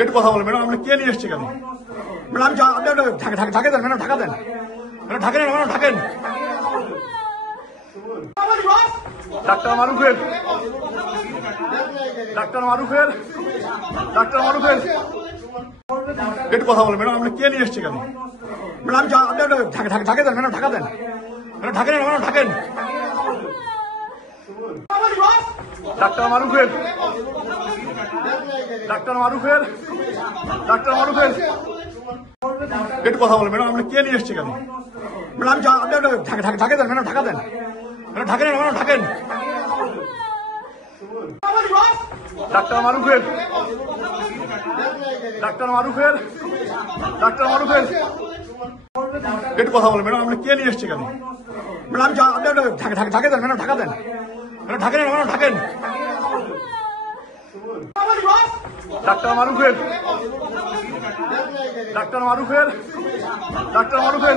একটু কথা বলেন ম্যাডাম, আপনি কে নিয়ে এসছে কেন? ম্যাডাম ঢাকা দেন ম্যাডাম, ঢাকা দেন ম্যাডাম, ঢাকেন ম্যাডাম, ঢাকেন। ডাক্তার মারুফের, ডাক্তার মারুফের, ডাক্তার মারুফের, একটু কথা বলেন ম্যাডাম, আপনি কে নিয়ে এসছে কেন? ম্যাডাম ঢাকা দেন ম্যাডাম, ঢাকা দেন ম্যাডাম, ঢাকেন ম্যাডাম, ঢাকেন। ডাক্তার মারুফের, ডাক্তার মারুফের, ডাক্তার মারুফের, একটু কথা বলেন ম্যাডাম, আপনি কে নিয়ে এসছে কেন? ম্যাডাম ঢাকা দেন ম্যাডাম, ঢাকা দেন ম্যাডাম, ঢাকেন ম্যাডাম, ঢাকেন। ডাক্তার মারুফের, ডাক্তার মারুফের, ডাক্তার মারুফের, একটু কথা বলেন ম্যাডাম, আপনি কে নিয়ে এসছে কেন? ম্যাডাম ঢাকা দেন ম্যাডাম, ঢাকা দেন ম্যাডাম, ঢাকেন ম্যাডাম, ঢাকেন। ডাক্তার মারুফের, ডাক্তার মারুফের, ডাক্তার মারুফের,